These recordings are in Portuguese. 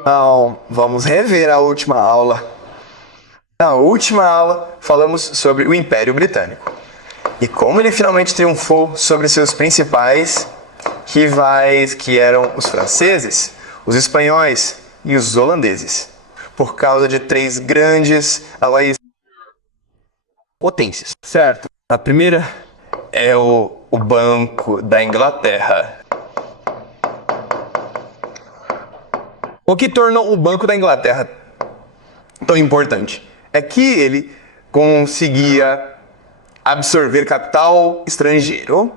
Então, vamos rever a última aula. Na última aula, falamos sobre o Império Britânico e como ele finalmente triunfou sobre seus principais rivais, que eram os franceses, os espanhóis e os holandeses, por causa de três grandes potências. Certo. A primeira é o Banco da Inglaterra. O que tornou o Banco da Inglaterra tão importante é que ele conseguia absorver capital estrangeiro,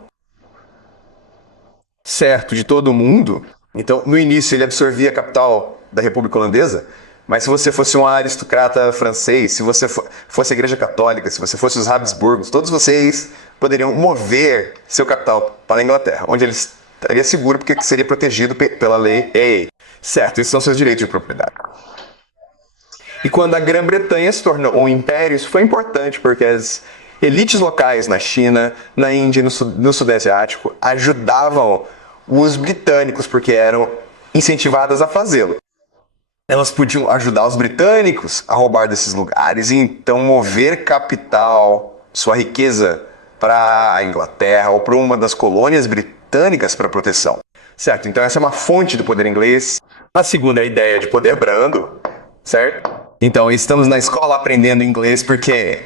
certo, de todo mundo. Então, no início, ele absorvia capital da República Holandesa, mas se você fosse um aristocrata francês, se você fosse a Igreja Católica, se você fosse os Habsburgos, todos vocês poderiam mover seu capital para a Inglaterra, onde ele estaria seguro porque seria protegido pela lei EA. Certo, esses são seus direitos de propriedade. E quando a Grã-Bretanha se tornou um império, isso foi importante porque as elites locais na China, na Índia e no Sudeste Asiático ajudavam os britânicos porque eram incentivadas a fazê-lo. Elas podiam ajudar os britânicos a roubar desses lugares e então mover capital, sua riqueza, para a Inglaterra ou para uma das colônias britânicas para proteção. Certo, então essa é uma fonte do poder inglês. A segunda é a ideia de poder brando, certo? Então estamos na escola aprendendo inglês porque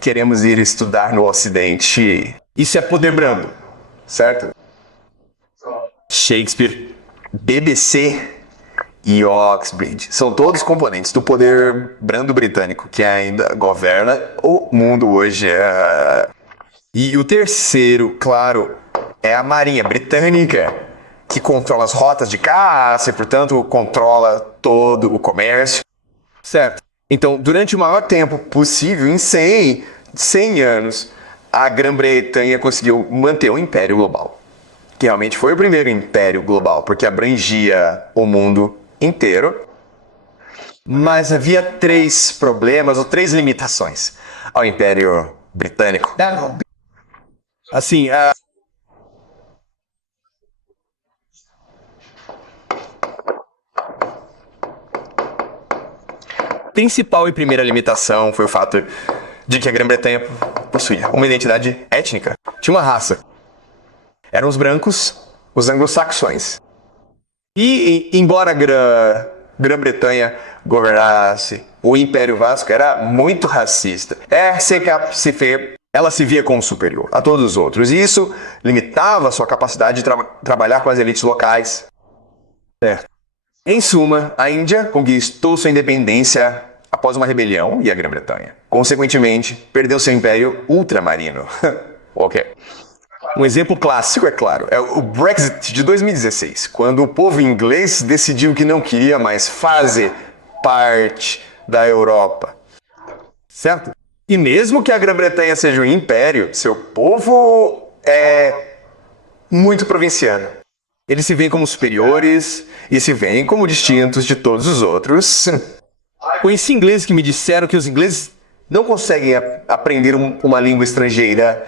queremos ir estudar no Ocidente. Isso é poder brando, certo? Shakespeare, BBC e Oxbridge são todos componentes do poder brando britânico que ainda governa o mundo hoje. E o terceiro, claro, é a Marinha Britânica, que controla as rotas de caça e, portanto, controla todo o comércio. Certo. Então, durante o maior tempo possível, em 100 anos, a Grã-Bretanha conseguiu manter o Império Global, que realmente foi o primeiro Império Global, porque abrangia o mundo inteiro. Mas havia três problemas ou três limitações ao Império Britânico. Assim, a principal e primeira limitação foi o fato de que a Grã-Bretanha possuía uma identidade étnica. Tinha uma raça. Eram os brancos, os anglo-saxões. E embora a Grã-Bretanha governasse o Império Vasco, era muito racista. Ela se via como superior a todos os outros. E isso limitava a sua capacidade de trabalhar com as elites locais. Certo. Em suma, a Índia conquistou sua independência após uma rebelião e a Grã-Bretanha, consequentemente, perdeu seu império ultramarino. Ok. Um exemplo clássico, é claro, é o Brexit de 2016, quando o povo inglês decidiu que não queria mais fazer parte da Europa. Certo? E mesmo que a Grã-Bretanha seja um império, seu povo é muito provinciano. Eles se veem como superiores e se veem como distintos de todos os outros. Conheci ingleses que me disseram que os ingleses não conseguem aprender uma língua estrangeira.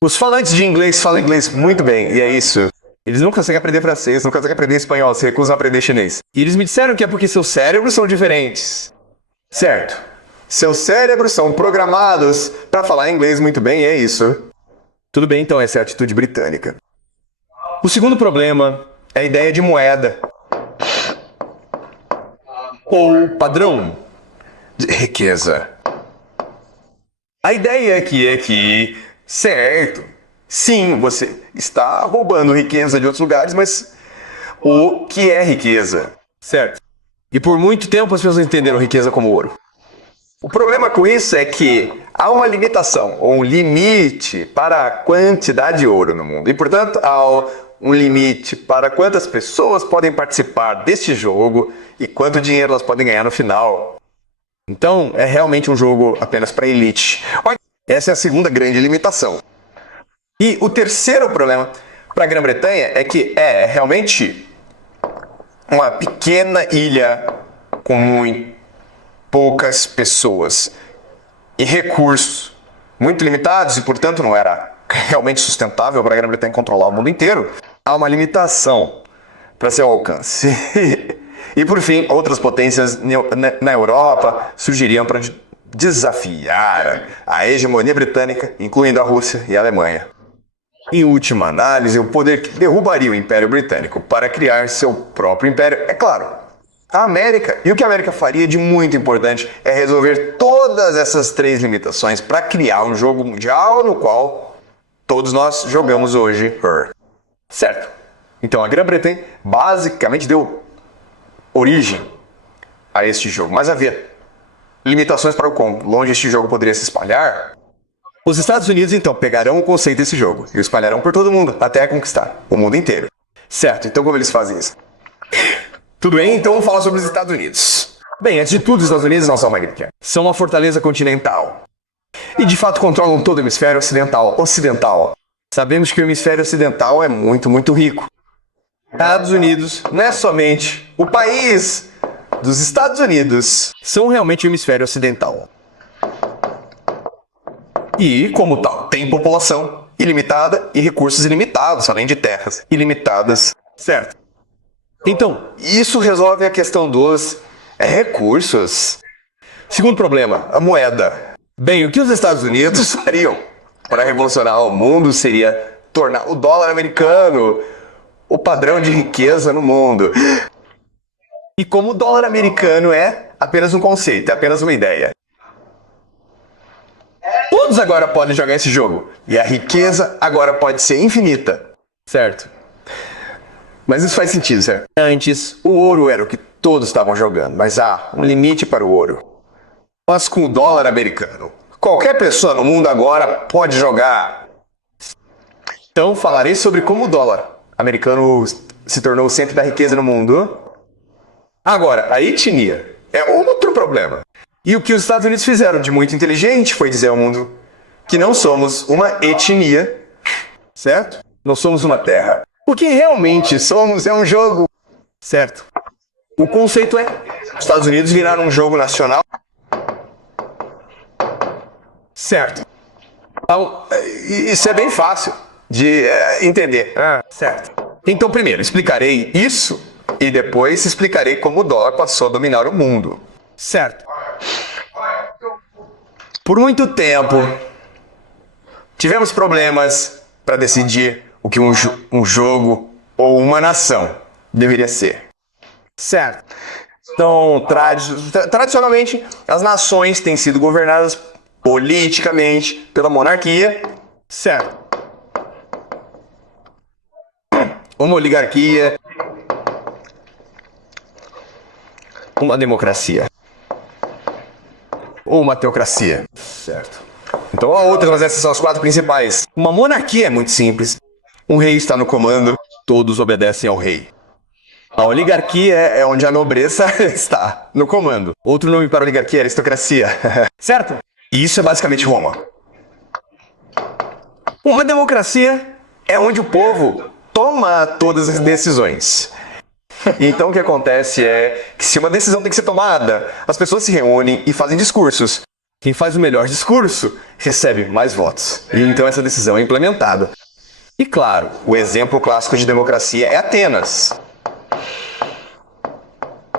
Os falantes de inglês falam inglês muito bem, e é isso. Eles não conseguem aprender francês, não conseguem aprender espanhol, se recusam a aprender chinês. E eles me disseram que é porque seus cérebros são diferentes. Certo. Seus cérebros são programados para falar inglês muito bem, e é isso. Tudo bem, então, essa é a atitude britânica. O segundo problema é a ideia de moeda, ou padrão de riqueza. A ideia aqui é que, certo, sim, você está roubando riqueza de outros lugares, mas o que é riqueza? Certo. E por muito tempo as pessoas entenderam riqueza como ouro. O problema com isso é que há uma limitação, ou um limite para a quantidade de ouro no mundo. E, portanto, há um limite para quantas pessoas podem participar deste jogo e quanto dinheiro elas podem ganhar no final. Então, é realmente um jogo apenas para elite. Essa é a segunda grande limitação. E o terceiro problema para a Grã-Bretanha é que é realmente uma pequena ilha com muito poucas pessoas e recursos muito limitados e, portanto, não era realmente sustentável para a Grã-Bretanha controlar o mundo inteiro. Há uma limitação para seu alcance. E por fim, outras potências na Europa surgiriam para desafiar a hegemonia britânica, incluindo a Rússia e a Alemanha. Em última análise, o poder que derrubaria o Império Britânico para criar seu próprio império, é claro, a América. E o que a América faria de muito importante é resolver todas essas três limitações para criar um jogo mundial no qual todos nós jogamos hoje. Certo. Então a Grã-Bretanha basicamente deu origem a este jogo, mas havia limitações para o quão longe este jogo poderia se espalhar. Os Estados Unidos então pegarão o conceito desse jogo e o espalharão por todo mundo, até conquistar o mundo inteiro. Certo, então como eles fazem isso? Tudo bem, então vamos falar sobre os Estados Unidos. Bem, antes de tudo, os Estados Unidos não são uma guerra. São uma fortaleza continental. E de fato controlam todo o hemisfério ocidental. Sabemos que o hemisfério ocidental é muito, muito rico. Estados Unidos não é somente o país dos Estados Unidos, são realmente o hemisfério ocidental. E, como tal, tem população ilimitada e recursos ilimitados, além de terras ilimitadas, certo? Então, isso resolve a questão dos recursos. Segundo problema, a moeda. Bem, o que os Estados Unidos fariam para revolucionar o mundo seria tornar o dólar americano o padrão de riqueza no mundo. E como o dólar americano é apenas um conceito, é apenas uma ideia. Todos agora podem jogar esse jogo. E a riqueza agora pode ser infinita. Certo? Mas isso faz sentido, certo? Antes, o ouro era o que todos estavam jogando, mas há um limite para o ouro. Mas com o dólar americano, qualquer pessoa no mundo agora pode jogar. Então falarei sobre como o dólar americano se tornou o centro da riqueza no mundo. Agora, a etnia é outro problema. E o que os Estados Unidos fizeram de muito inteligente foi dizer ao mundo que não somos uma etnia, certo? Não somos uma terra. O que realmente somos é um jogo, certo? O conceito é, os Estados Unidos viraram um jogo nacional, certo? Então, isso é bem fácil de entender, certo? Então, primeiro, explicarei isso e depois explicarei como o dólar passou a dominar o mundo, certo? Por muito tempo, tivemos problemas para decidir o que um jogo ou uma nação deveria ser. Certo. Então, tradicionalmente, as nações têm sido governadas politicamente pela monarquia. Certo. Uma oligarquia. Uma democracia. Ou uma teocracia. Certo. Então há outras, mas essas são as quatro principais. Uma monarquia é muito simples. Um rei está no comando, todos obedecem ao rei. A oligarquia é onde a nobreza está no comando. Outro nome para a oligarquia é aristocracia. Certo? E isso é basicamente Roma. Uma democracia é onde o povo toma todas as decisões. Então o que acontece é que se uma decisão tem que ser tomada, as pessoas se reúnem e fazem discursos. Quem faz o melhor discurso recebe mais votos. E então essa decisão é implementada. E claro, o exemplo clássico de democracia é Atenas.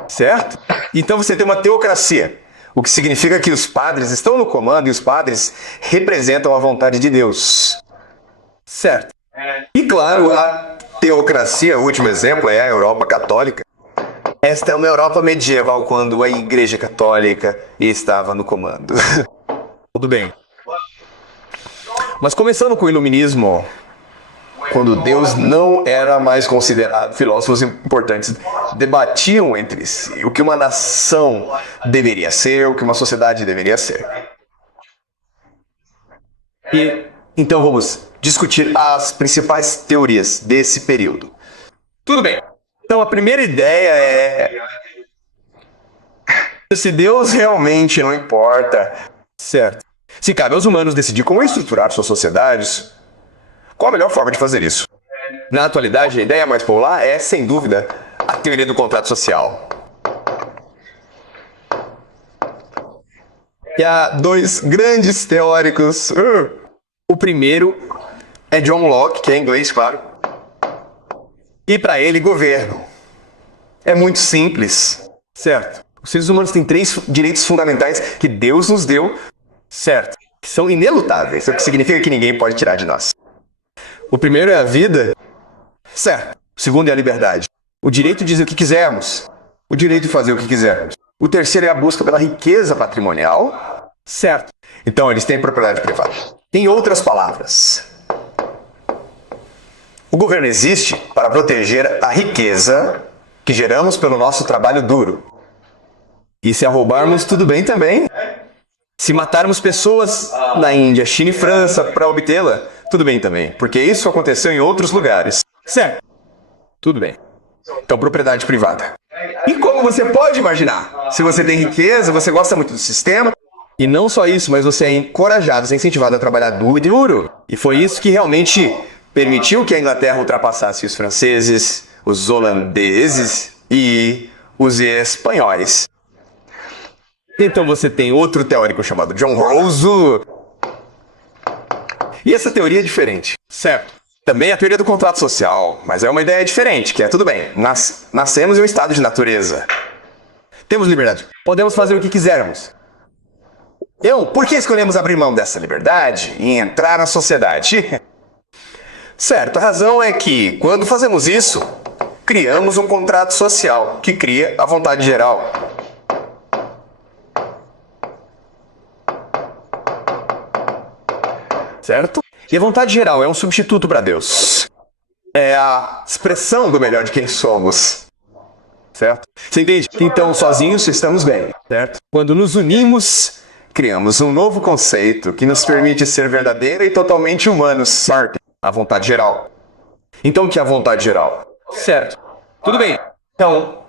Certo? Então você tem uma teocracia, o que significa que os padres estão no comando e os padres representam a vontade de Deus. Certo? E claro, a teocracia, o último exemplo, é a Europa Católica. Esta é uma Europa medieval quando a Igreja Católica estava no comando. Tudo bem. Mas começando com o Iluminismo, quando Deus não era mais considerado, filósofos importantes debatiam entre si o que uma nação deveria ser, o que uma sociedade deveria ser. E então vamos discutir as principais teorias desse período. Tudo bem. Então a primeira ideia é: se Deus realmente não importa, certo? Se cabe aos humanos decidir como estruturar suas sociedades, qual a melhor forma de fazer isso? Na atualidade, a ideia mais popular é, sem dúvida, a teoria do contrato social. E há dois grandes teóricos. O primeiro é John Locke, que é inglês, claro. E para ele, governo é muito simples, certo? Os seres humanos têm 3 direitos fundamentais que Deus nos deu, certo? Que são inelutáveis, o que significa que ninguém pode tirar de nós. O primeiro é a vida, certo? O segundo é a liberdade. O direito de dizer o que quisermos. O direito de fazer o que quisermos. O terceiro é a busca pela riqueza patrimonial, certo? Então, eles têm propriedade privada. Em outras palavras, o governo existe para proteger a riqueza que geramos pelo nosso trabalho duro. E se a roubarmos, tudo bem também. Se matarmos pessoas na Índia, China e França para obtê-la, tudo bem também, porque isso aconteceu em outros lugares. Certo? Tudo bem. Então, propriedade privada. E como você pode imaginar? Se você tem riqueza, você gosta muito do sistema, e não só isso, mas você é encorajado, você é incentivado a trabalhar duro. E foi isso que realmente permitiu que a Inglaterra ultrapassasse os franceses, os holandeses e os espanhóis. Então você tem outro teórico chamado John Rawls. E essa teoria é diferente, certo? Também é a teoria do contrato social, mas é uma ideia diferente, que é tudo bem, nascemos em um estado de natureza. Temos liberdade, podemos fazer o que quisermos. Por que escolhemos abrir mão dessa liberdade e entrar na sociedade? Certo, a razão é que, quando fazemos isso, criamos um contrato social que cria a vontade geral. Certo? E a vontade geral é um substituto para Deus. É a expressão do melhor de quem somos. Certo? Você entende? Então, sozinhos estamos bem. Certo? Quando nos unimos, criamos um novo conceito que nos permite ser verdadeira e totalmente humanos. Certo? A vontade geral. Então, o que é a vontade geral? Certo. Tudo bem. Então,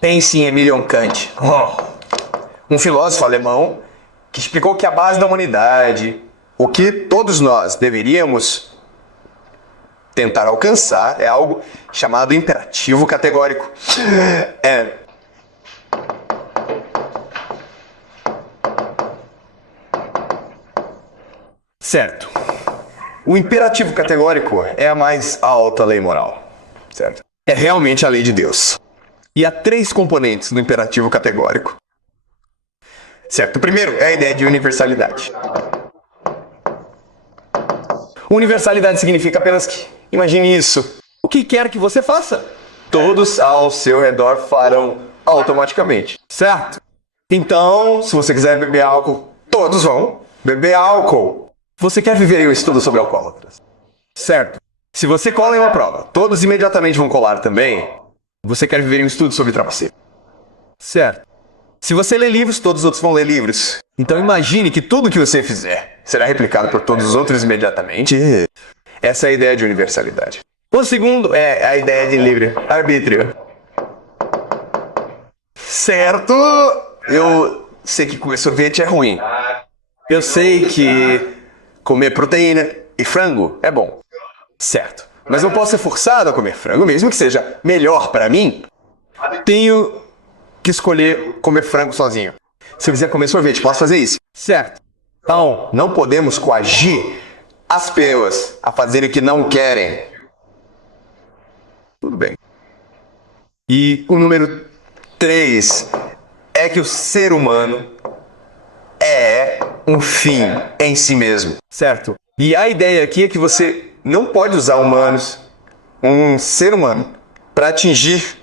pense em Emilion Kant. Um filósofo alemão que explicou que a base da humanidade, o que todos nós deveríamos tentar alcançar, é algo chamado imperativo categórico. Certo. O imperativo categórico é a mais alta lei moral. Certo? É realmente a lei de Deus. E há 3 componentes do imperativo categórico. Certo? O primeiro é a ideia de universalidade. Universalidade significa apenas que, imagine isso, o que quer que você faça, todos ao seu redor farão automaticamente, certo? Então, se você quiser beber álcool, todos vão beber álcool. Você quer viver em um estudo sobre alcoólatras, certo? Se você cola em uma prova, todos imediatamente vão colar também. Você quer viver em um estudo sobre trapaceiro, certo? Se você lê livros, todos os outros vão ler livros. Então imagine que tudo que você fizer será replicado por todos os outros imediatamente. Essa é a ideia de universalidade. O segundo é a ideia de livre-arbítrio. Certo? Eu sei que comer sorvete é ruim. Eu sei que comer proteína e frango é bom. Certo. Mas eu posso ser forçado a comer frango, mesmo que seja melhor para mim. Tenho que escolher comer frango sozinho. Se eu quiser comer sorvete, posso fazer isso. Certo. Então, não podemos coagir as pessoas a fazerem o que não querem. Tudo bem. E o número 3 é que o ser humano é um fim em si mesmo. Certo. E a ideia aqui é que você não pode usar humanos, um ser humano, para atingir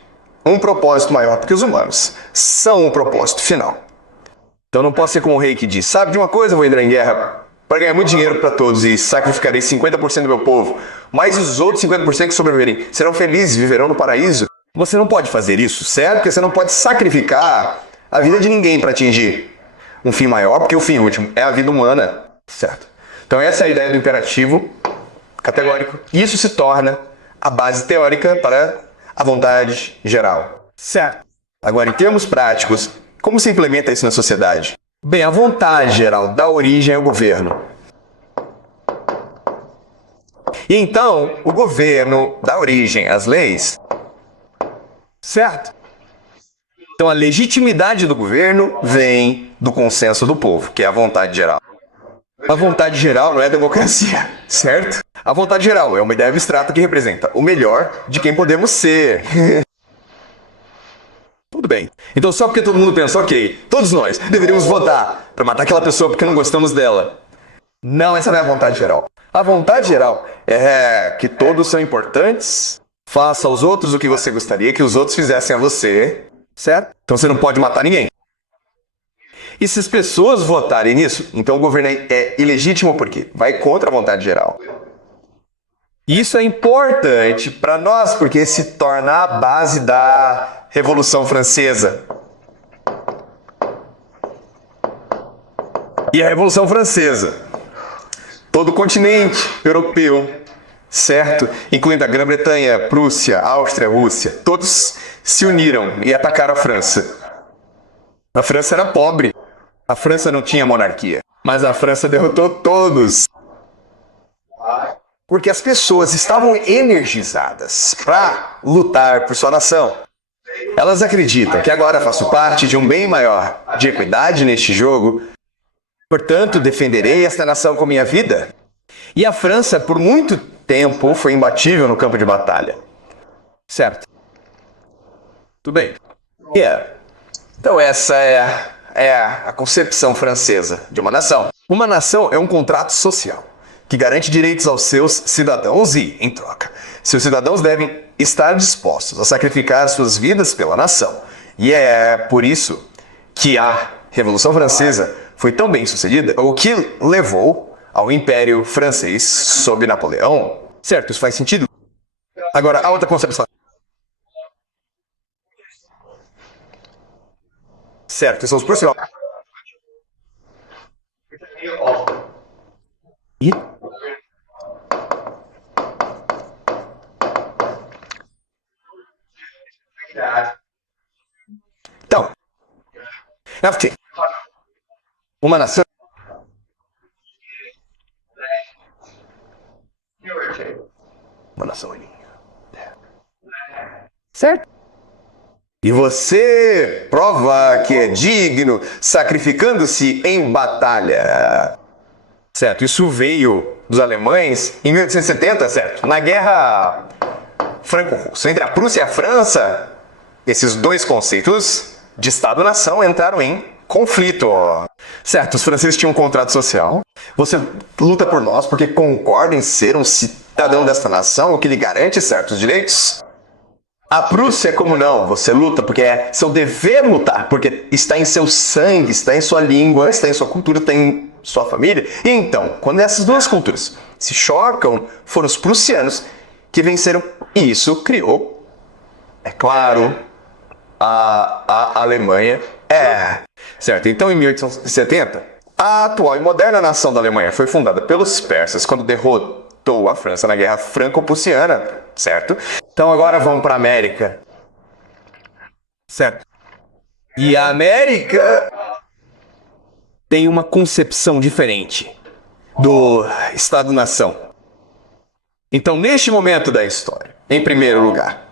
um propósito maior, porque os humanos são um propósito final. Então não posso ser como o rei que diz, sabe de uma coisa, eu vou entrar em guerra para ganhar muito dinheiro para todos e sacrificarei 50% do meu povo, mas os outros 50% que sobreviverem serão felizes, viverão no paraíso. Você não pode fazer isso, certo? Porque você não pode sacrificar a vida de ninguém para atingir um fim maior, porque o fim último é a vida humana, certo? Então essa é a ideia do imperativo categórico. E isso se torna a base teórica para a vontade geral. Certo. Agora, em termos práticos, como se implementa isso na sociedade? Bem, a vontade geral dá origem ao governo. E então, o governo dá origem às leis. Certo? Então, a legitimidade do governo vem do consenso do povo, que é a vontade geral. A vontade geral não é democracia, certo? A vontade geral é uma ideia abstrata que representa o melhor de quem podemos ser. Tudo bem. Então só porque todo mundo pensou, ok, todos nós deveríamos votar para matar aquela pessoa porque não gostamos dela. Não, essa não é a vontade geral. A vontade geral é que todos são importantes, faça aos outros o que você gostaria que os outros fizessem a você, certo? Então você não pode matar ninguém. E se as pessoas votarem nisso, então o governo é ilegítimo porque vai contra a vontade geral. E isso é importante para nós porque se torna a base da Revolução Francesa. E a Revolução Francesa, todo o continente europeu, certo? Incluindo a Grã-Bretanha, Prússia, Áustria, Rússia, todos se uniram e atacaram a França. A França era pobre, a França não tinha monarquia, mas a França derrotou todos. Porque as pessoas estavam energizadas para lutar por sua nação. Elas acreditam que agora faço parte de um bem maior, de equidade neste jogo, portanto defenderei esta nação com minha vida. E a França, por muito tempo, foi imbatível no campo de batalha. Certo? Tudo bem. Então essa é a concepção francesa de uma nação. Uma nação é um contrato social que garante direitos aos seus cidadãos e, em troca, seus cidadãos devem estar dispostos a sacrificar suas vidas pela nação. E é por isso que a Revolução Francesa foi tão bem sucedida, o que levou ao Império Francês sob Napoleão. Certo, isso faz sentido? Agora, a outra concepção. Certo, são os próximos. E? Então, uma nação. Uma nação ali. Certo? E você prova que é digno, sacrificando-se em batalha. Certo, isso veio dos alemães em 1870, certo? Na Guerra Franco-Russa, entre a Prússia e a França, esses dois conceitos de Estado-nação entraram em conflito. Certo, os franceses tinham um contrato social. Você luta por nós porque concorda em ser um cidadão desta nação, o que lhe garante certos direitos. A Prússia, como não? Você luta porque é seu dever lutar, porque está em seu sangue, está em sua língua, está em sua cultura, está em sua família. E então, quando essas duas culturas se chocam, foram os prussianos que venceram. E isso criou, é claro, a Alemanha. Certo, então em 1870, a atual e moderna nação da Alemanha foi fundada pelos persas quando derrotou a França na Guerra Franco-Prussiana, certo? Então agora vamos para a América. Certo. E a América tem uma concepção diferente do Estado-nação. Então, neste momento da história, em primeiro lugar,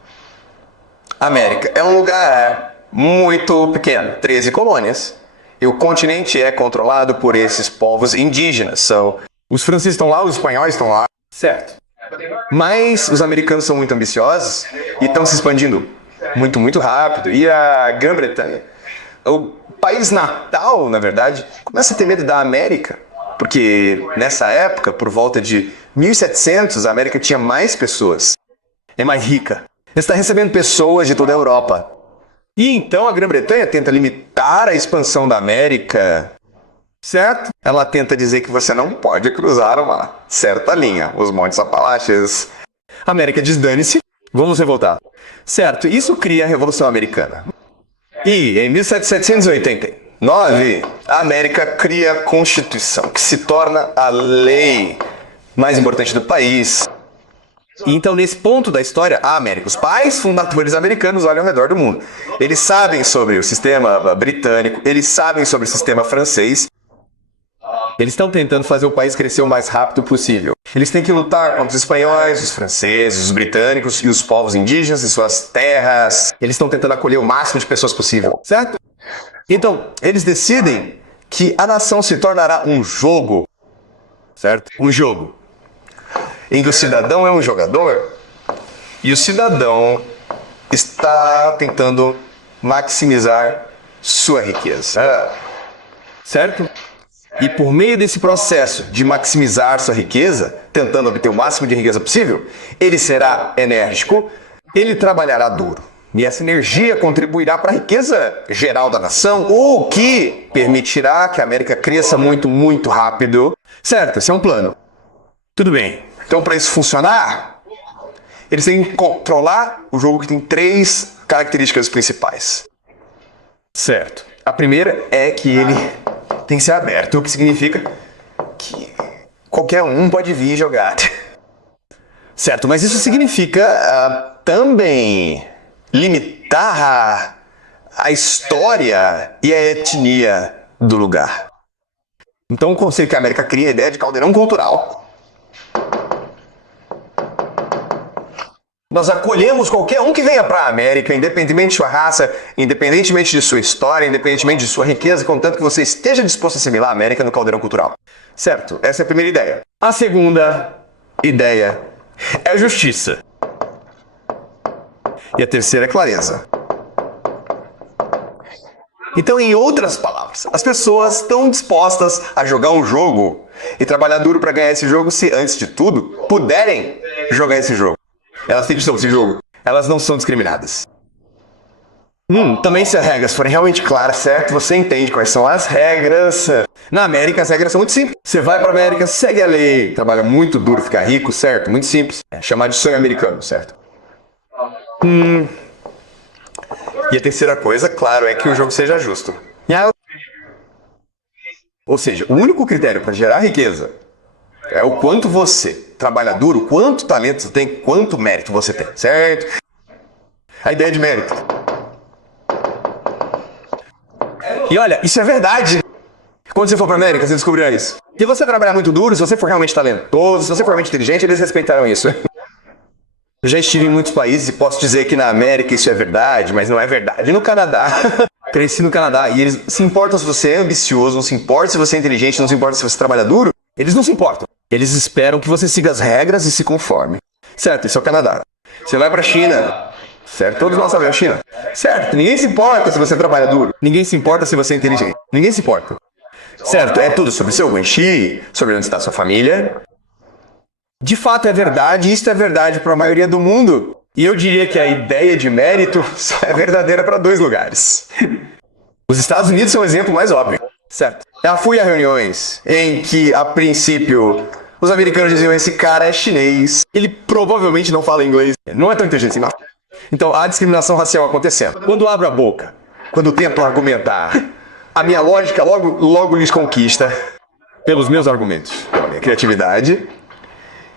a América é um lugar muito pequeno, 13 colônias, e o continente é controlado por esses povos indígenas. Os franceses estão lá, os espanhóis estão lá, certo? Mas os americanos são muito ambiciosos e estão se expandindo muito, muito rápido. E a Grã-Bretanha, o país natal, na verdade, começa a ter medo da América, porque nessa época, por volta de 1700, a América tinha mais pessoas, é mais rica. Está recebendo pessoas de toda a Europa. E então a Grã-Bretanha tenta limitar a expansão da América, certo? Ela tenta dizer que você não pode cruzar uma certa linha, os Montes Apalaches. A América diz, dane-se, vamos revoltar. Certo, isso cria a Revolução Americana. E em 1789, a América cria a Constituição, que se torna a lei mais importante do país. E então, nesse ponto da história, a América, os pais fundadores americanos olham ao redor do mundo. Eles sabem sobre o sistema britânico, eles sabem sobre o sistema francês. Eles estão tentando fazer o país crescer o mais rápido possível. Eles têm que lutar contra os espanhóis, os franceses, os britânicos e os povos indígenas em suas terras. Eles estão tentando acolher o máximo de pessoas possível, certo? Então, eles decidem que a nação se tornará um jogo, certo? Um jogo em que o cidadão é um jogador e o cidadão está tentando maximizar sua riqueza. Certo? E por meio desse processo de maximizar sua riqueza, tentando obter o máximo de riqueza possível, ele será enérgico, ele trabalhará duro. E essa energia contribuirá para a riqueza geral da nação, o que permitirá que a América cresça muito, muito rápido. Certo, esse é um plano. Tudo bem. Então, para isso funcionar, eles têm que controlar o jogo que tem 3 características principais. Certo. A primeira é que ele tem que ser aberto, o que significa que qualquer um pode vir jogar. Certo, mas isso significa também limitar a história e a etnia do lugar. Então o conceito que a América cria é a ideia de caldeirão cultural. Nós acolhemos qualquer um que venha para a América, independentemente de sua raça, independentemente de sua história, independentemente de sua riqueza, contanto que você esteja disposto a assimilar a América no caldeirão cultural. Certo, essa é a primeira ideia. A segunda ideia é a justiça. E a terceira é clareza. Então, em outras palavras, as pessoas estão dispostas a jogar um jogo e trabalhar duro para ganhar esse jogo se, antes de tudo, puderem jogar esse jogo. Elas têm noção desse jogo. Elas não são discriminadas. Também se as regras forem realmente claras, certo? Você entende quais são as regras. Na América, as regras são muito simples. Você vai pra América, segue a lei, trabalha muito duro, fica rico, certo? Muito simples. É chamado de sonho americano, certo? E a terceira coisa, claro, é que o jogo seja justo. Ou seja, o único critério para gerar riqueza é o quanto você trabalha duro, quanto talento você tem, quanto mérito você tem, certo? A ideia de mérito. E olha, isso é verdade. Quando você for para a América, você descobrirá isso. Se você trabalhar muito duro, se você for realmente talentoso, se você for realmente inteligente, eles respeitarão isso. Eu já estive em muitos países e posso dizer que na América isso é verdade, mas não é verdade. No Canadá, cresci no Canadá, e eles se importam se você é ambicioso, não se importa se você é inteligente, não se importa se você trabalha duro. Eles não se importam. Eles esperam que você siga as regras e se conforme. Certo, isso é o Canadá. Você vai para a China, certo? Todos nós sabemos a China. Certo, ninguém se importa se você trabalha duro. Ninguém se importa se você é inteligente. Ninguém se importa. Certo, é tudo sobre seu guanxi, sobre onde está sua família. De fato é verdade, isso é verdade para a maioria do mundo. E eu diria que a ideia de mérito só é verdadeira para 2 lugares. Os Estados Unidos são o exemplo mais óbvio. Certo. Já fui a reuniões em que, a princípio, os americanos diziam: esse cara é chinês, ele provavelmente não fala inglês, não é tão inteligente assim, não. Então, há discriminação racial acontecendo. Quando eu abro a boca, quando eu tento argumentar, a minha lógica logo lhes conquista pelos meus argumentos, pela minha criatividade,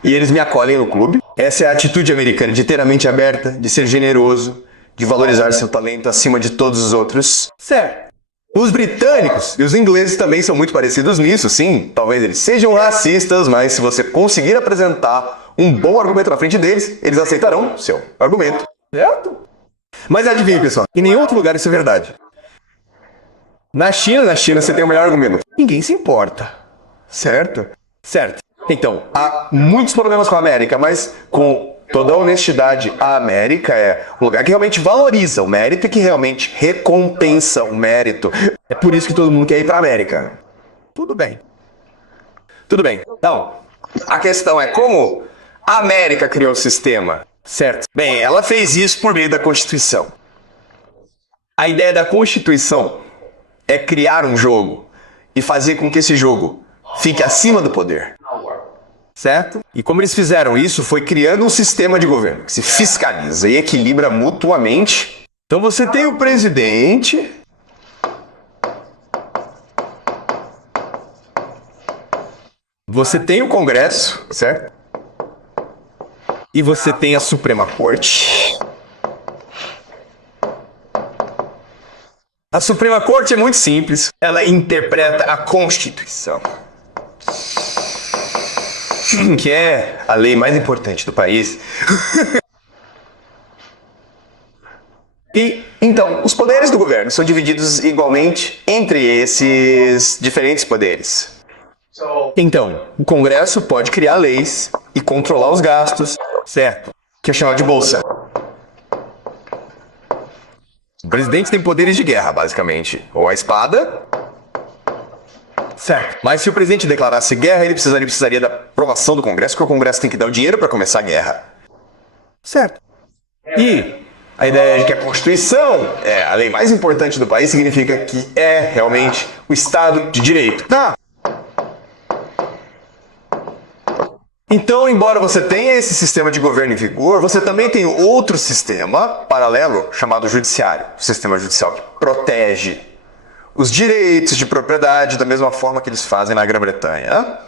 e eles me acolhem no clube. Essa é a atitude americana, de ter a mente aberta, de ser generoso, de valorizar seu talento acima de todos os outros. Certo. Os britânicos e os ingleses também são muito parecidos nisso, sim. Talvez eles sejam racistas, mas se você conseguir apresentar um bom argumento na frente deles, eles aceitarão seu argumento. Certo? Mas adivinhe, pessoal, em nenhum outro lugar isso é verdade. Na China você tem o melhor argumento. Ninguém se importa. Certo? Certo. Então, há muitos problemas com a América, mas com toda a honestidade, a América é um lugar que realmente valoriza o mérito e que realmente recompensa o mérito. É por isso que todo mundo quer ir para a América. Tudo bem. Tudo bem. Então, a questão é como a América criou o sistema, certo? Bem, ela fez isso por meio da Constituição. A ideia da Constituição é criar um jogo e fazer com que esse jogo fique acima do poder. Certo? E como eles fizeram isso, foi criando um sistema de governo que se fiscaliza e equilibra mutuamente. Então você tem o presidente, você tem o Congresso, certo? E você tem a Suprema Corte. A Suprema Corte é muito simples. Ela interpreta a Constituição, que é a lei mais importante do país. E, então, os poderes do governo são divididos igualmente entre esses diferentes poderes. Então, o Congresso pode criar leis e controlar os gastos, certo? Que é chamado de bolsa. O presidente tem poderes de guerra, basicamente. Ou a espada. Certo. Mas se o presidente declarasse guerra, ele precisaria da aprovação do Congresso, porque o Congresso tem que dar o dinheiro para começar a guerra. Certo. E a ideia de que a Constituição é a lei mais importante do país significa que é realmente o Estado de Direito. Tá. Então, embora você tenha esse sistema de governo em vigor, você também tem outro sistema paralelo chamado judiciário. O sistema judicial que protege os direitos de propriedade da mesma forma que eles fazem na Grã-Bretanha.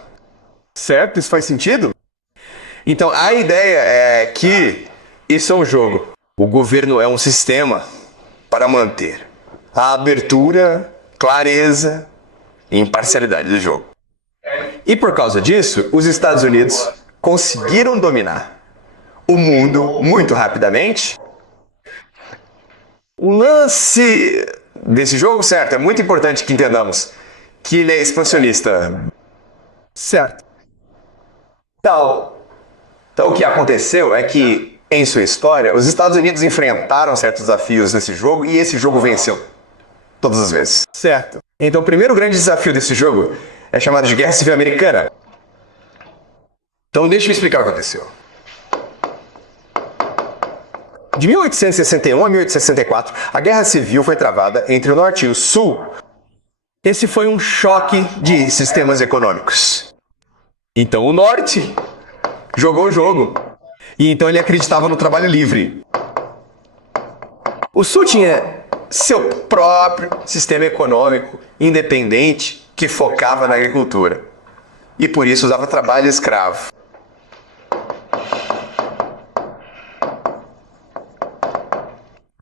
Certo? Isso faz sentido? Então, a ideia é que isso é um jogo. O governo é um sistema para manter a abertura, clareza e imparcialidade do jogo. E por causa disso, os Estados Unidos conseguiram dominar o mundo muito rapidamente. O lance desse jogo, certo, é muito importante que entendamos que ele é expansionista. Certo. Então, o que aconteceu é que, em sua história, os Estados Unidos enfrentaram certos desafios nesse jogo e esse jogo venceu todas as vezes. Certo. Então, o primeiro grande desafio desse jogo é chamado de Guerra Civil Americana. Então, deixa eu explicar o que aconteceu. De 1861 a 1864, a Guerra Civil foi travada entre o Norte e o Sul. Esse foi um choque de sistemas econômicos. Então, o Norte jogou o jogo. E então ele acreditava no trabalho livre. O Sul tinha seu próprio sistema econômico independente que focava na agricultura. E por isso usava trabalho escravo.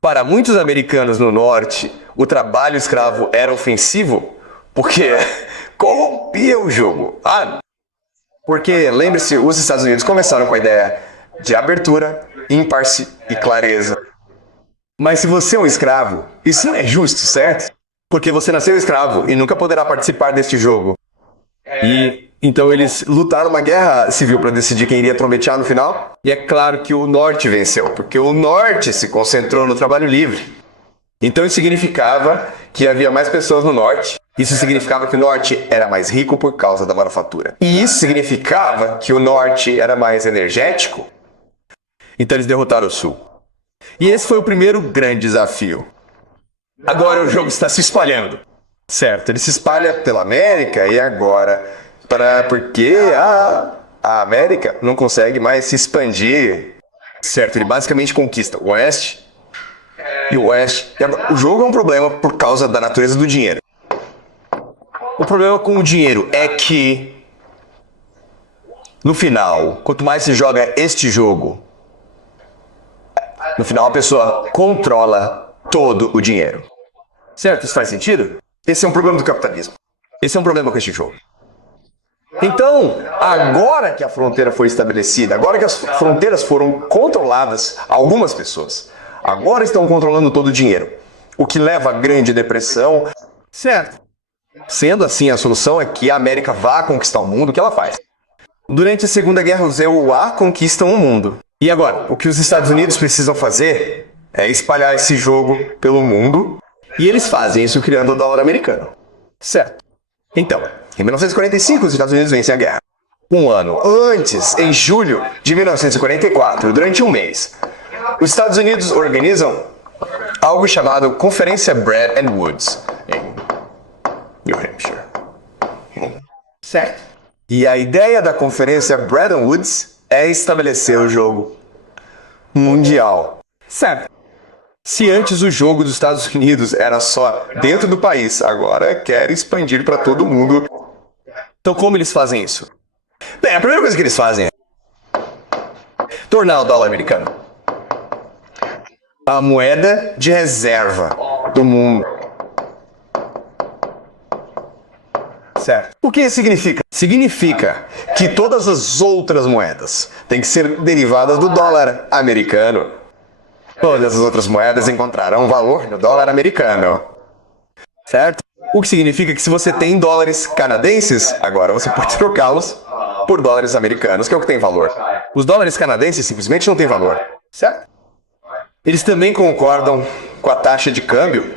Para muitos americanos no Norte, o trabalho escravo era ofensivo porque corrompia o jogo. Porque, lembre-se, os Estados Unidos começaram com a ideia de abertura, ímparce e clareza. Mas se você é um escravo, isso não é justo, certo? Porque você nasceu escravo e nunca poderá participar deste jogo. E então eles lutaram uma guerra civil para decidir quem iria trombetear no final. E é claro que o Norte venceu, porque o Norte se concentrou no trabalho livre. Então isso significava que havia mais pessoas no Norte. Isso significava que o Norte era mais rico por causa da manufatura. E isso significava que o Norte era mais energético. Então eles derrotaram o Sul. E esse foi o primeiro grande desafio. Agora o jogo está se espalhando. Certo, ele se espalha pela América e agora... porque a América não consegue mais se expandir. Certo, ele basicamente conquista o Oeste e o Oeste. E agora, o jogo é um problema por causa da natureza do dinheiro. O problema com o dinheiro é que, no final, quanto mais se joga este jogo, no final a pessoa controla todo o dinheiro. Certo, isso faz sentido? Esse é um problema do capitalismo. Esse é um problema com este jogo. Então, agora que a fronteira foi estabelecida, agora que as fronteiras foram controladas, algumas pessoas agora estão controlando todo o dinheiro, o que leva à Grande Depressão. Certo. Sendo assim, a solução é que a América vá conquistar o mundo, o que ela faz. Durante a Segunda Guerra, os EUA conquistam o mundo. E agora, o que os Estados Unidos precisam fazer é espalhar esse jogo pelo mundo, e eles fazem isso criando o dólar americano. Certo. Então, em 1945, os Estados Unidos vencem a guerra. Um ano antes, em julho de 1944, durante um mês, os Estados Unidos organizam algo chamado Conferência Bretton Woods, em New Hampshire. Certo. E a ideia da Conferência Bretton Woods é estabelecer o jogo mundial. Certo. Se antes o jogo dos Estados Unidos era só dentro do país, agora quer expandir para todo mundo. Então como eles fazem isso? Bem, a primeira coisa que eles fazem é tornar o dólar americano a moeda de reserva do mundo. Certo. O que isso significa? Significa que todas as outras moedas têm que ser derivadas do dólar americano. Todas as outras moedas encontrarão valor no dólar americano. Certo? O que significa que se você tem dólares canadenses, agora você pode trocá-los por dólares americanos, que é o que tem valor. Os dólares canadenses simplesmente não têm valor. Certo? Eles também concordam com a taxa de câmbio.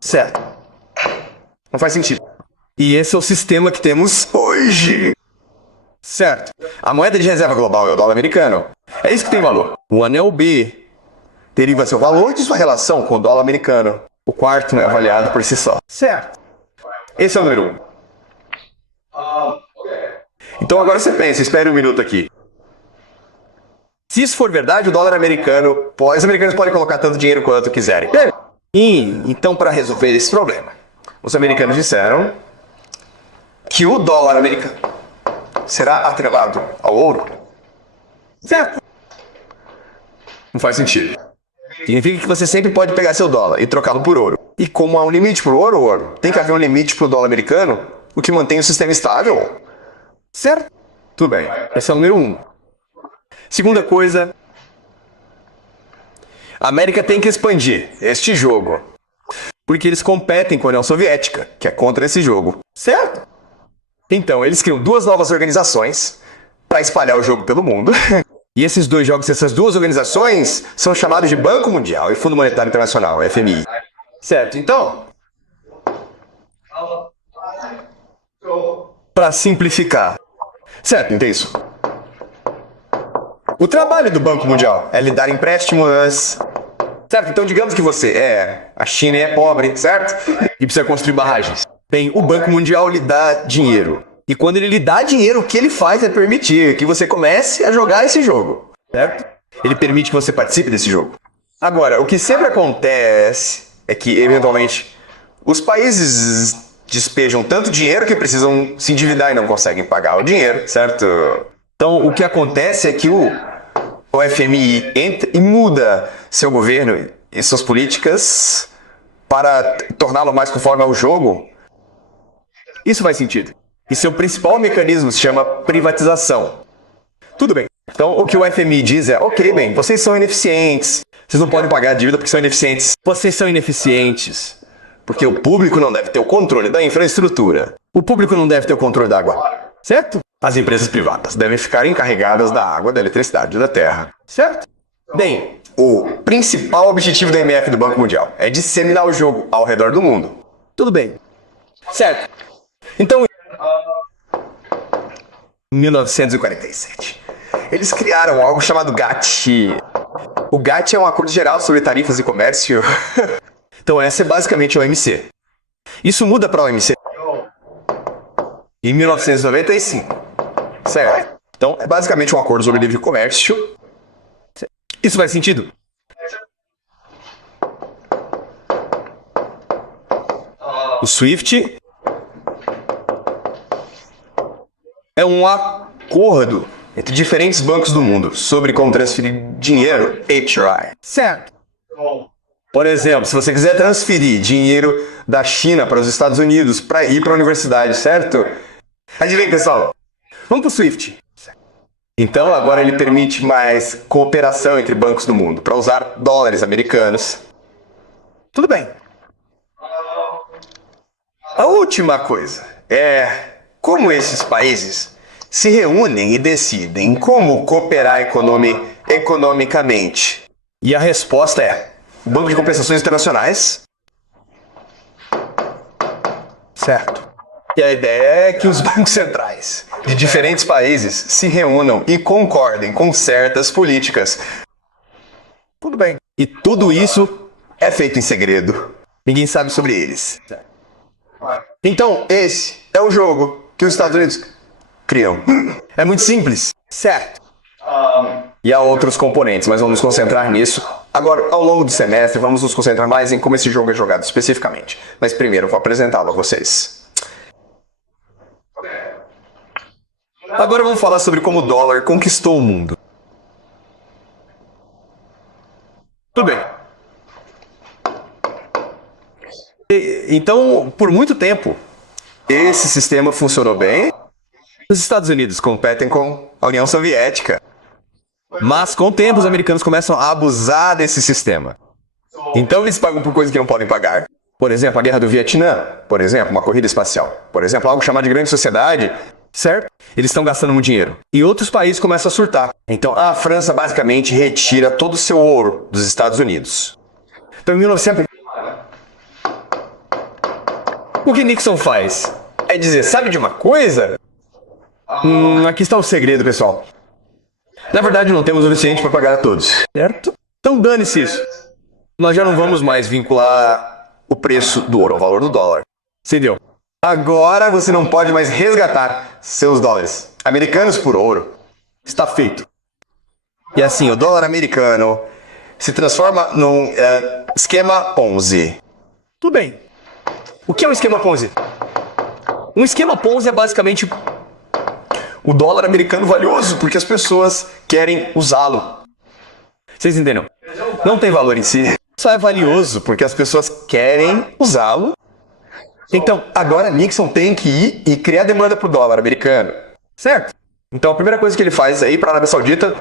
Certo. Não faz sentido. E esse é o sistema que temos hoje. Certo. A moeda de reserva global é o dólar americano. É isso que tem valor. O anel B deriva seu valor de sua relação com o dólar americano. O quarto é avaliado por si só. Certo. Esse é o número 1. Então agora você pensa, espere um minuto aqui. Se isso for verdade, o dólar americano, os americanos podem colocar tanto dinheiro quanto quiserem. E então, para resolver esse problema, os americanos disseram que o dólar americano será atrelado ao ouro. Certo. Não faz sentido. Significa que você sempre pode pegar seu dólar e trocá-lo por ouro. E como há um limite para o ouro, tem que haver um limite para o dólar americano, o que mantém o sistema estável. Certo? Tudo bem. Esse é o número 1. Segunda coisa, a América tem que expandir este jogo, porque eles competem com a União Soviética, que é contra esse jogo. Certo? Então, eles criam 2 novas organizações para espalhar o jogo pelo mundo. E esses 2 jogos, essas 2 organizações, são chamados de Banco Mundial e Fundo Monetário Internacional, FMI. Certo, então, para simplificar. Certo, entende isso? O trabalho do Banco Mundial é lhe dar empréstimos. Certo, então digamos que a China é pobre, certo? E precisa construir barragens. Bem, o Banco Mundial lhe dá dinheiro. E quando ele lhe dá dinheiro, o que ele faz é permitir que você comece a jogar esse jogo. Certo? Ele permite que você participe desse jogo. Agora, o que sempre acontece é que, eventualmente, os países despejam tanto dinheiro que precisam se endividar e não conseguem pagar o dinheiro, certo? Então, o que acontece é que o FMI entra e muda seu governo e suas políticas para torná-lo mais conforme ao jogo. Isso faz sentido. E seu principal mecanismo se chama privatização. Tudo bem. Então, o que o FMI diz é, ok, bem, vocês são ineficientes, vocês não podem pagar a dívida porque são ineficientes. Vocês são ineficientes porque o público não deve ter o controle da infraestrutura. O público não deve ter o controle da água. Certo? As empresas privadas devem ficar encarregadas da água, da eletricidade, da terra. Certo? Bem, o principal objetivo do IMF e do Banco Mundial é disseminar o jogo ao redor do mundo. Tudo bem. Certo. Então, em 1947, eles criaram algo chamado GATT. O GATT é um acordo geral sobre tarifas e comércio. Então essa é basicamente a OMC. Isso muda para a OMC em 1995. Certo. Então é basicamente um acordo sobre livre comércio. Isso faz sentido? O SWIFT é um acordo entre diferentes bancos do mundo sobre como transferir dinheiro, HRI. Certo. Por exemplo, se você quiser transferir dinheiro da China para os Estados Unidos para ir para a universidade, certo? Adivinha, pessoal? Vamos para o SWIFT. Então, agora ele permite mais cooperação entre bancos do mundo para usar dólares americanos. Tudo bem. A última coisa é como esses países se reúnem e decidem como cooperar economicamente. E a resposta é o Banco de Compensações Internacionais. Certo. E a ideia é que os bancos centrais de diferentes países se reúnam e concordem com certas políticas. Tudo bem. E tudo isso é feito em segredo. Ninguém sabe sobre eles. Então, esse é o jogo que os Estados Unidos criam. É muito simples. Certo. E há outros componentes, mas vamos nos concentrar nisso. Agora, ao longo do semestre, vamos nos concentrar mais em como esse jogo é jogado especificamente. Mas primeiro eu vou apresentá-lo a vocês. Agora vamos falar sobre como o dólar conquistou o mundo. Tudo bem. Então, por muito tempo, esse sistema funcionou bem. Os Estados Unidos competem com a União Soviética. Mas, com o tempo, os americanos começam a abusar desse sistema. Então, eles pagam por coisas que não podem pagar. Por exemplo, a Guerra do Vietnã. Por exemplo, uma corrida espacial. Por exemplo, algo chamado de Grande Sociedade. certo? Eles estão gastando muito dinheiro. E outros países começam a surtar. Então a França basicamente retira todo o seu ouro dos Estados Unidos. Então em 1900... O que Nixon faz? É dizer, sabe de uma coisa? Aqui está o segredo, pessoal. Na verdade, não temos o suficiente para pagar a todos, certo? Então dane-se isso. Nós já não vamos mais vincular o preço do ouro ao valor do dólar. Entendeu? Agora você não pode mais resgatar seus dólares americanos por ouro. Está feito. E assim, o dólar americano se transforma num esquema Ponzi. Tudo bem. O que é um esquema Ponzi? Um esquema Ponzi é basicamente o dólar americano valioso, porque as pessoas querem usá-lo. Vocês entenderam? Não tem valor em si. Só é valioso porque as pessoas querem usá-lo. Então, agora Nixon tem que ir e criar demanda para o dólar americano. Certo? Então, a primeira coisa que ele faz é ir para a Arábia Saudita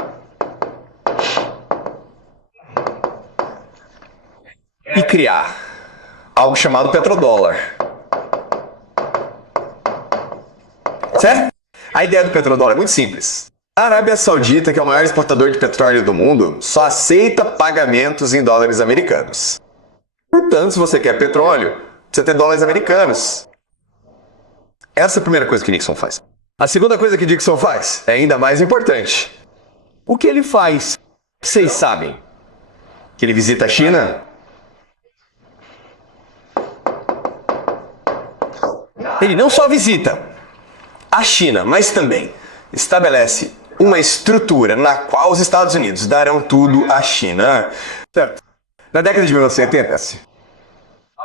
e criar algo chamado petrodólar. Certo? A ideia do petrodólar é muito simples. A Arábia Saudita, que é o maior exportador de petróleo do mundo, só aceita pagamentos em dólares americanos. Portanto, se você quer petróleo, precisa ter dólares americanos. Essa é a primeira coisa que Nixon faz. A segunda coisa que Nixon faz é ainda mais importante. O que ele faz? Vocês sabem que ele visita a China? Ele não só visita a China, mas também estabelece uma estrutura na qual os Estados Unidos darão tudo à China. Certo. Na década de 1980,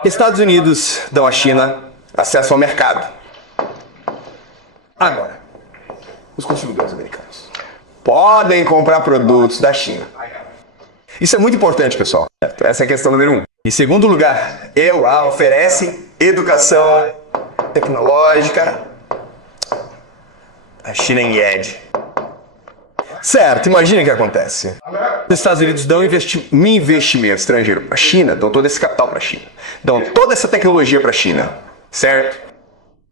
Estados Unidos dão à China acesso ao mercado. Agora, os consumidores americanos podem comprar produtos da China. Isso é muito importante, pessoal. Essa é a questão número 1. Em segundo lugar, ela oferece educação tecnológica. A China em IED. Certo, imagina o que acontece. Os Estados Unidos dão investimento estrangeiro para a China, dão todo esse capital para a China, dão toda essa tecnologia para a China, certo?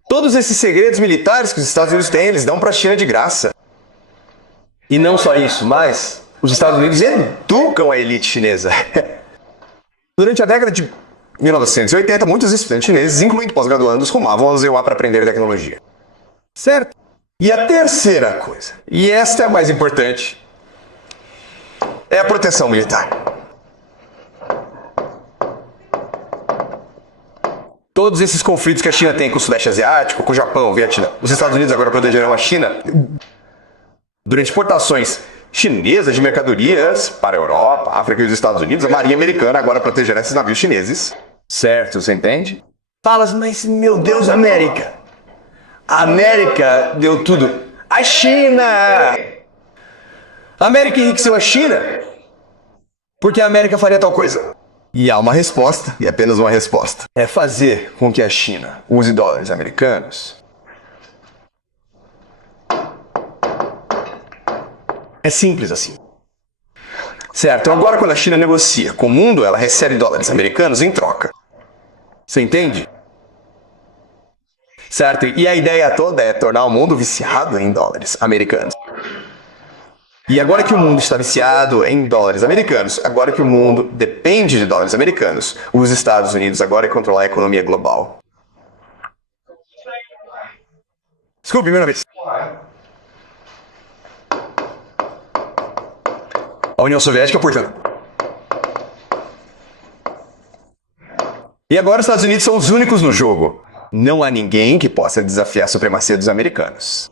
Todos esses segredos militares que os Estados Unidos têm, eles dão para a China de graça. E não só isso, mas os Estados Unidos educam a elite chinesa. Durante a década de 1980, muitos estudantes chineses, incluindo pós-graduandos, rumavam ao ZEUA para aprender tecnologia. Certo? E a terceira coisa, e esta é a mais importante, é a proteção militar. Todos esses conflitos que a China tem com o Sudeste Asiático, com o Japão, o Vietnã, os Estados Unidos agora protegerão a China durante exportações chinesas de mercadorias para a Europa, a África e os Estados Unidos. A Marinha Americana agora protegerá esses navios chineses. Certo, você entende? Falas, mas meu Deus, América! A América deu tudo. A China! A América enriqueceu a China? Porque a América faria tal coisa. E há uma resposta, e apenas uma resposta. É fazer com que a China use dólares americanos. É simples assim. Certo, então agora quando a China negocia com o mundo, ela recebe dólares americanos em troca. Você entende? Certo? E a ideia toda é tornar o mundo viciado em dólares americanos. E agora que o mundo está viciado em dólares americanos, agora que o mundo depende de dólares americanos, os Estados Unidos agora é controlar a economia global. Desculpe, primeira vez. A União Soviética, portanto. E agora os Estados Unidos são os únicos no jogo. Não há ninguém que possa desafiar a supremacia dos americanos.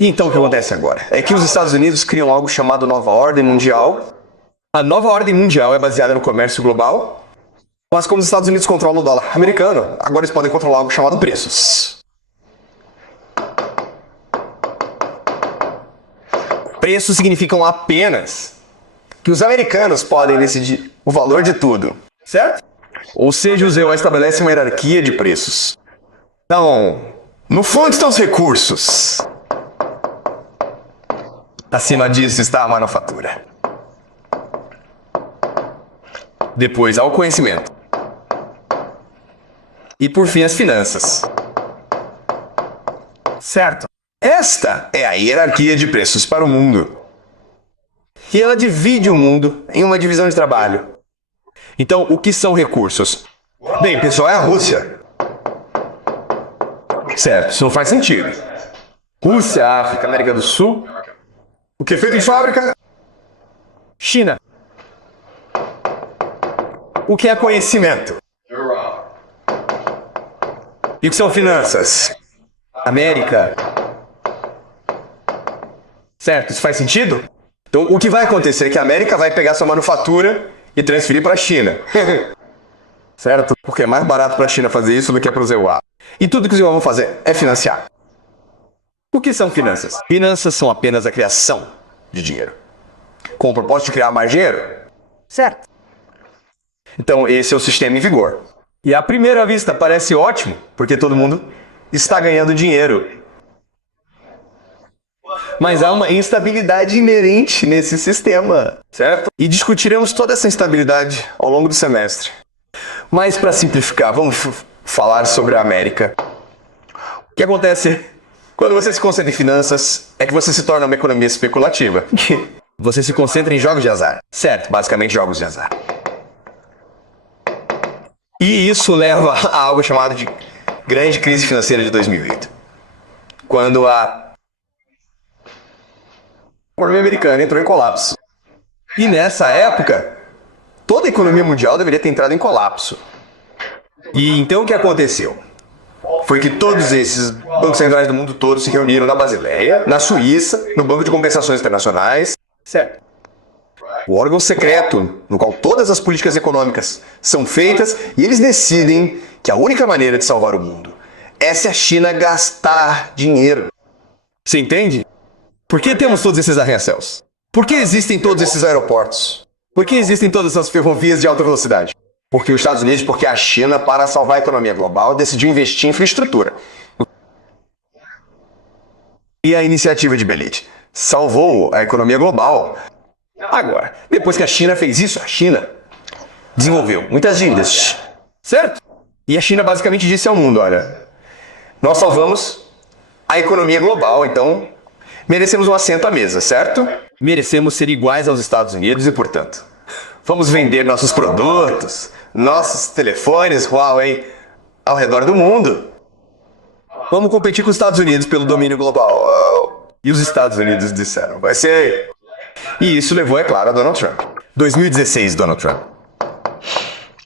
E então o que acontece agora? É que os Estados Unidos criam algo chamado Nova Ordem Mundial. A Nova Ordem Mundial é baseada no comércio global, mas como os Estados Unidos controlam o dólar americano, agora eles podem controlar algo chamado preços. Preços significam apenas que os americanos podem decidir o valor de tudo, certo? Ou seja, o ZEUA estabelece uma hierarquia de preços. Então, no fundo estão os recursos. Acima disso está a manufatura. Depois há o conhecimento. E por fim as finanças. Certo? É Esta é a hierarquia de preços para o mundo. E ela divide o mundo em uma divisão de trabalho. Então, o que são recursos? Bem, pessoal, é a Rússia. Certo, isso não faz sentido. Rússia, África, América do Sul. O que é feito em fábrica? China. O que é conhecimento? E o que são finanças? América. Certo, isso faz sentido? Então, o que vai acontecer é que a América vai pegar sua manufatura e transferir para a China. Certo? Porque é mais barato para a China fazer isso do que para os EUA. E tudo que os EUA vão fazer é financiar. O que são finanças? Finanças são apenas a criação de dinheiro. Com o propósito de criar mais dinheiro? Certo. Então, esse é o sistema em vigor. E à primeira vista parece ótimo, porque todo mundo está ganhando dinheiro. Mas há uma instabilidade inerente nesse sistema, certo? E discutiremos toda essa instabilidade ao longo do semestre. Mas para simplificar, vamos falar sobre a América. O que acontece quando você se concentra em finanças é que você se torna uma economia especulativa. Você se concentra em jogos de azar. Certo, basicamente jogos de azar. E isso leva a algo chamado de grande crise financeira de 2008. Quando a economia americana entrou em colapso. E nessa época, toda a economia mundial deveria ter entrado em colapso. E então o que aconteceu? Foi que todos esses bancos centrais do mundo todo se reuniram na Basileia, na Suíça, no Banco de Compensações Internacionais. Certo. O órgão secreto, no qual todas as políticas econômicas são feitas, e eles decidem que a única maneira de salvar o mundo é se a China gastar dinheiro. Você entende? Por que temos todos esses arranha-céus? Por que existem todos esses aeroportos? Por que existem todas essas ferrovias de alta velocidade? Porque os Estados Unidos, porque a China, para salvar a economia global, decidiu investir em infraestrutura. E a iniciativa de Belit salvou a economia global. Agora, depois que a China fez isso, a China desenvolveu muitas dívidas, certo? E a China basicamente disse ao mundo, olha, nós salvamos a economia global, então merecemos um assento à mesa, certo? Merecemos ser iguais aos Estados Unidos e, portanto, vamos vender nossos produtos, nossos telefones Huawei ao redor do mundo. Vamos competir com os Estados Unidos pelo domínio global. E os Estados Unidos disseram, vai ser... E isso levou, é claro, a Donald Trump. 2016, Donald Trump.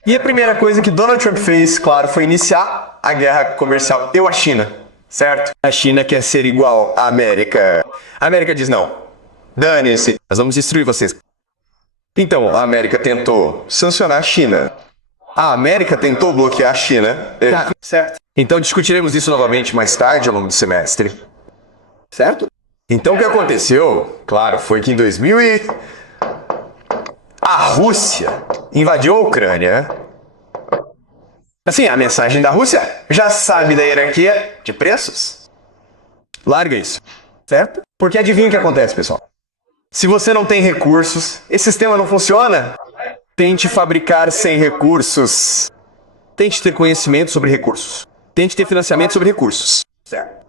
E a primeira coisa que Donald Trump fez, claro, foi iniciar a guerra comercial eu a China, certo? A China quer ser igual à América. A América diz não. Dane-se, nós vamos destruir vocês. Então, a América tentou sancionar a China. A América tentou bloquear a China. Certo. Então discutiremos isso novamente mais tarde ao longo do semestre. Certo? Então o que aconteceu, claro, foi que em 2000 a Rússia invadiu a Ucrânia. Assim, a mensagem da Rússia já sabe da hierarquia de preços. Larga isso, certo? Porque adivinha o que acontece, pessoal? Se você não tem recursos, esse sistema não funciona. Tente fabricar sem recursos. Tente ter conhecimento sobre recursos. Tente ter financiamento sobre recursos. Certo.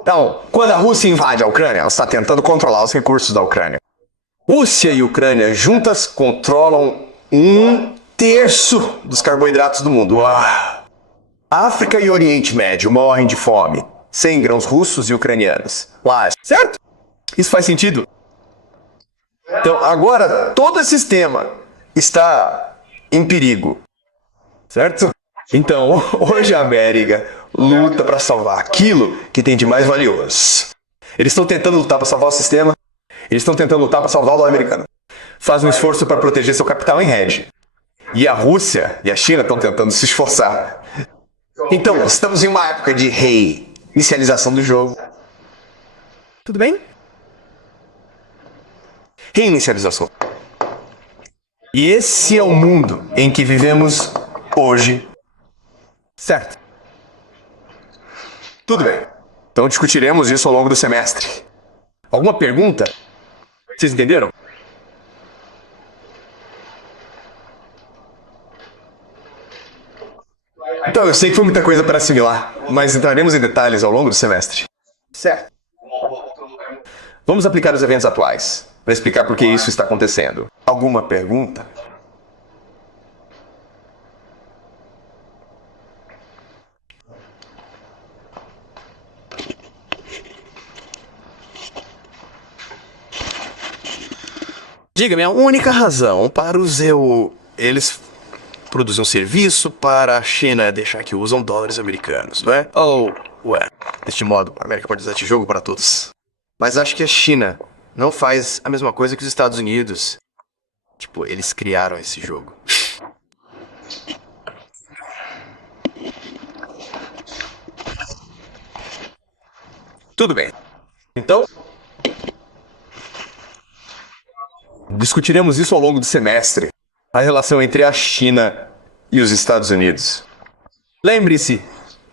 Então, quando a Rússia invade a Ucrânia, ela está tentando controlar os recursos da Ucrânia. Rússia e Ucrânia juntas controlam 1/3 dos carboidratos do mundo. Uau. África e Oriente Médio morrem de fome. 100 grãos russos e ucranianos. Lá, certo? Isso faz sentido? Então, agora, todo esse sistema está em perigo. Certo? Então, hoje a América luta para salvar aquilo que tem de mais valioso. Eles estão tentando lutar para salvar o sistema. Eles estão tentando lutar para salvar o dólar americano. Faz um esforço para proteger seu capital em hedge. E a Rússia e a China estão tentando se esforçar. Então, estamos em uma época de reinicialização do jogo. Tudo bem? Reinicialização. E esse é o mundo em que vivemos hoje. Certo. Tudo bem. Então discutiremos isso ao longo do semestre. Alguma pergunta? Vocês entenderam? Então, eu sei que foi muita coisa para assimilar, mas entraremos em detalhes ao longo do semestre. Certo. Vamos aplicar os eventos atuais para explicar por que isso está acontecendo. Alguma pergunta? Diga-me, a única razão para eles produzem um serviço para a China é deixar que usam dólares americanos, não é? Deste modo, a América pode usar este jogo para todos. Mas acho que a China não faz a mesma coisa que os Estados Unidos. Tipo, eles criaram esse jogo. Tudo bem. Então, discutiremos isso ao longo do semestre. A relação entre a China e os Estados Unidos. Lembre-se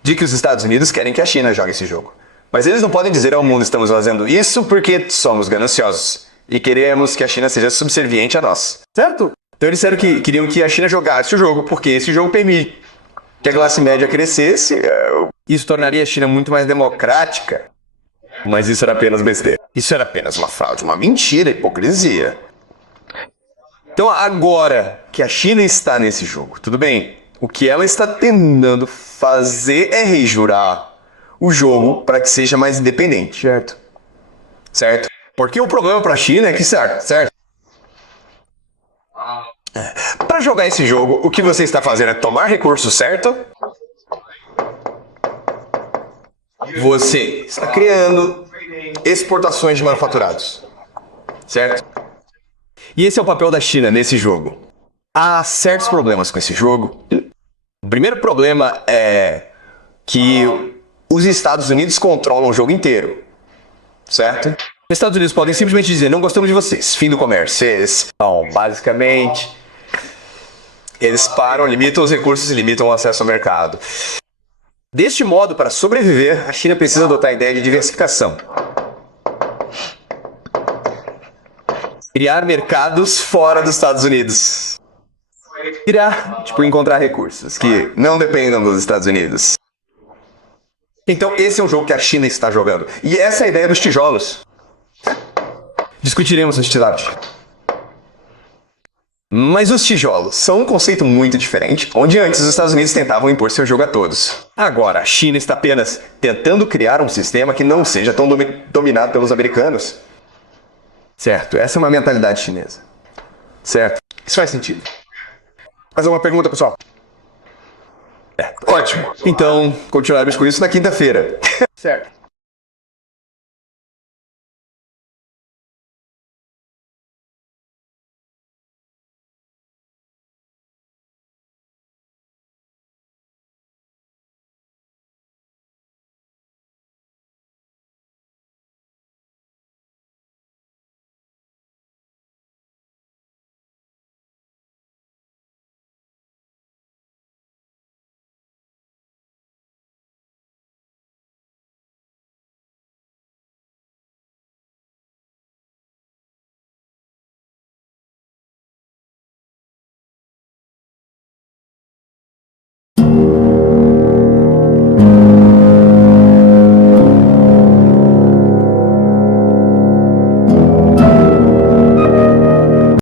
de que os Estados Unidos querem que a China jogue esse jogo. Mas eles não podem dizer ao mundo: estamos fazendo isso porque somos gananciosos e queremos que a China seja subserviente a nós. Certo? Então eles disseram que queriam que a China jogasse o jogo porque esse jogo permite que a classe média crescesse. Isso tornaria a China muito mais democrática. Mas isso era apenas besteira. Isso era apenas uma fraude, uma mentira, hipocrisia. Então agora que a China está nesse jogo, tudo bem? O que ela está tentando fazer é rejurar o jogo para que seja mais independente, certo? Certo? Porque o problema para a China é que, certo? Para jogar esse jogo, o que você está fazendo é tomar recursos, certo? Você está criando exportações de manufaturados, certo? E esse é o papel da China nesse jogo. Há certos problemas com esse jogo. O primeiro problema é que os Estados Unidos controlam o jogo inteiro, certo? Os Estados Unidos podem simplesmente dizer: não gostamos de vocês, fim do comércio. Então, basicamente, eles param, limitam os recursos e limitam o acesso ao mercado. Deste modo, para sobreviver, a China precisa adotar a ideia de diversificação. Criar mercados fora dos Estados Unidos. Encontrar recursos que não dependam dos Estados Unidos. Então esse é um jogo que a China está jogando. E essa é a ideia dos tijolos. Discutiremos os tijolos. Mas os tijolos são um conceito muito diferente, onde antes os Estados Unidos tentavam impor seu jogo a todos. Agora, a China está apenas tentando criar um sistema que não seja tão dominado pelos americanos. Certo, essa é uma mentalidade chinesa. Certo, isso faz sentido. Mais alguma pergunta, pessoal? Ótimo. Então, continuaremos com isso na quinta-feira. Certo.